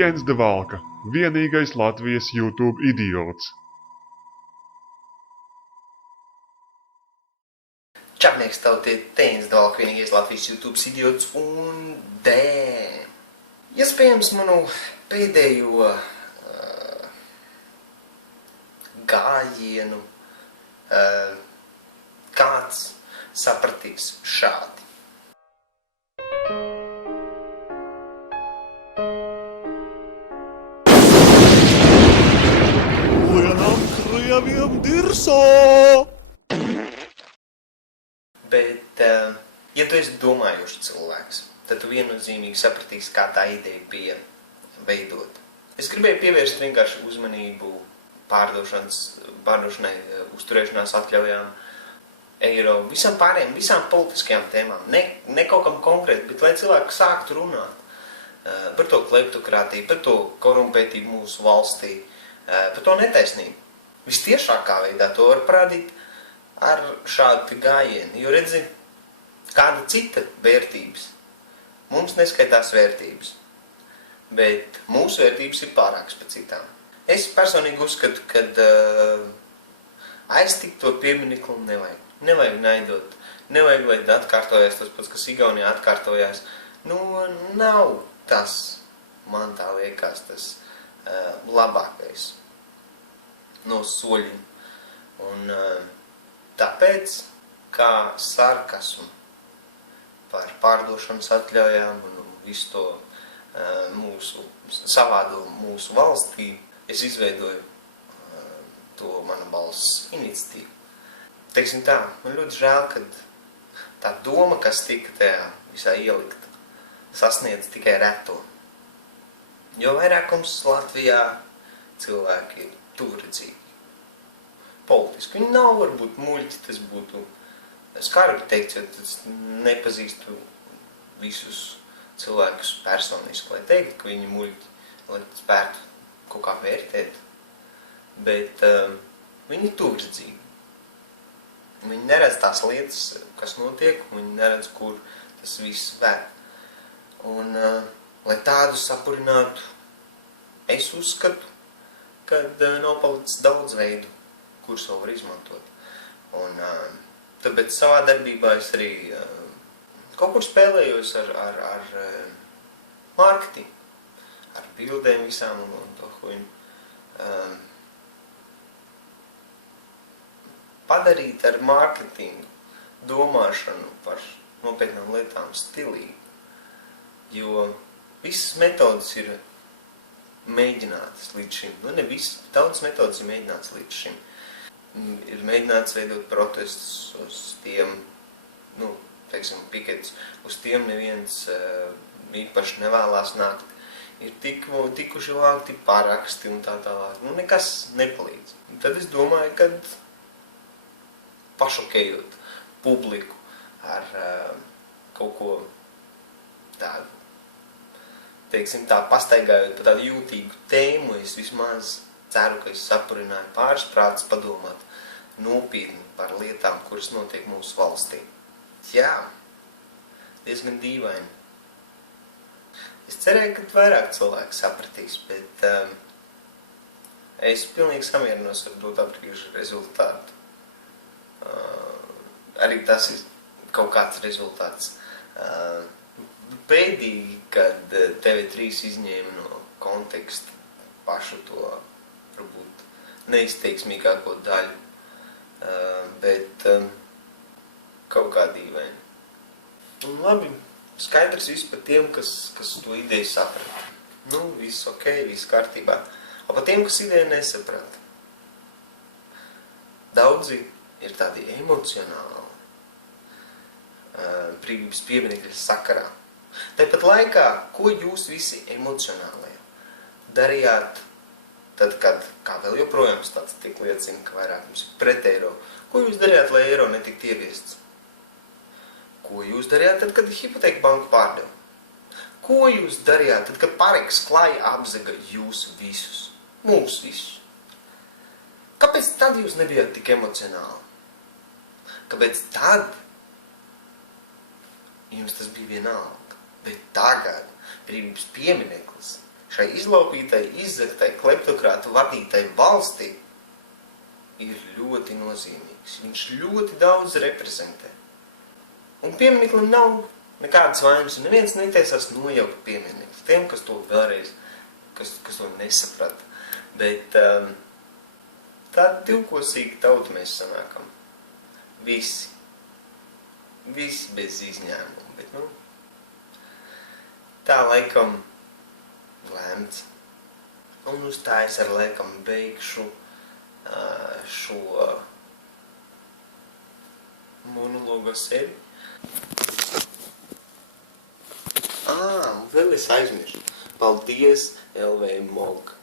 Jens de Valka, vienīgais Latvijas YouTube idiots. Čapnieks tautiet, Jens de Valka, vienīgais Latvijas YouTube idiots un iespējams manu pēdējo gājienu kāds sapratīs šādi. Lienam krieviem dirsā! Bet, ja tu esi domājošs cilvēks, tad tu viennozīmīgi sapratīsi, kā tā ideja bija veidot. Es gribēju pievērst vienkārši uzmanību pārdošanai, uzturēšanās atļaujām, eiro, visām pārējām, visām politiskajām tēmām. Ne kaut kam konkrēti, bet lai cilvēki sāktu runāt par to kleptokrātiju, par to korumpētību mūsu valstī, par to netaisnību. Vistiešākā veidā to var parādīt ar šādu gājienu, jo redzi, kāda cita vērtības. Mums neskaitās vērtības, bet mūsu vērtības ir pārākas par citām. Es personīgi uzskatu, ka aiztikt to piemineklu nevajag. Nevajag naidot, nevajag, lai atkārtojās tas pats, kas Igaunijā atkārtojās. Nav tas, man tā liekas, tas labākais no soļiem. Un tāpēc, kā sarkasmu par pārdošanas atļaujām un visu to savādo mūsu valstī, es izveidoju to mana balss iniciatīvu. Teiksim tā, man ļoti žēl, ka tā doma, kas tika tajā visā ielikta, sasniedz tikai reto. Jo vairākums Latvijā cilvēki ir tuvredzīgi. Politiski viņi nav varbūt muļķi, tas būtu skarbi teikts, jo tas nepazīstu visus cilvēkus personiski, lai teikt, ka viņi muļķi, lai spētu kaut kā vērtēt. Bet viņi ir tuvredzīgi. Viņi neredz tās lietas, kas notiek, un viņi neredz, kur tas viss ved. Un, lai tādu sapurinātu, es uzskatu, ka nav palicis daudz veidu, kurus vēl var izmantot. Un tāpēc savā darbībā es arī kaut kur spēlējos ar marketingu, ar bildēm visām un to, ko viņi padarīt ar mārketingu, domāšanu par nopietnām lietām stilīgi. Jo visas metodas ir mēģinātas līdz šim. Ne visas, daudz metodas ir mēģinātas līdz šim. Ir mēģināts veidot protestus uz tiem, teiksim, piketus, uz tiem neviens īpaši nevēlās nākt. Ir tikuši vākti paraksti un tā tālāk. Nekas nepalīdz. Un tad es domāju, ka pašokējot publiku ar kaut ko tādu, teiksim tā, pastaigājot pa tādu jūtīgu tēmu, es vismaz ceru, ka es sapurināju pāris prātus padomāt nopietni par lietām, kuras notiek mūsu valstī. Jā, diezgan dīvaini. Es cerēju, ka vairāk cilvēku sapratīs, bet es pilnīgi samierinos ar dot apgriežu rezultātu. Arī tas ir kaut kāds rezultāts. Bēdīgi, kad TV3 izņēma no konteksta pašu to, varbūt, neizteiksmīgāko daļu, bet kaut kā dīvaini. Un labi, skaidrs viss par tiem, kas to ideju saprata. Viss ok, viss kārtībā. O par tiem, kas ideju nesaprata. Daudzi ir tādi emocionāli brīvības pieminekļa sakarā. Tāpat laikā, ko jūs visi emocionālie darījāt tad, kad, kā vēl joprojām statistika liecina, ka vairāk mums ir pret eiro, ko jūs darījāt, lai eiro netiktu ieviests? Ko jūs darījāt tad, kad hipoteka banku pārdeva? Ko jūs darījāt tad, kad Pareks klāja apzaga jūs visus? Mūs visus? Kāpēc tad jūs nebijāt tik emocionāli? Kāpēc tad jums tas bija vienalga? Bet tagad brīvības piemineklis šai izlaupītai, izzaktai, kleptokrātu vadītai valstī ir ļoti nozīmīgs. Viņš ļoti daudz reprezentē. Un piemineklim nav nekādas vainas, un neviens netaisās nojaukt pieminekli. Tiem, kas to vēlreiz, kas to nesaprata. Bet tāda divkosīga tauta mēs sanākam. Visi bez izņēmuma, bet, tā laikam lēmts. Un uz tā es ar laikam beigšu šo monologu sevi. Vēl es aizmirstu. Paldies, LV Mog.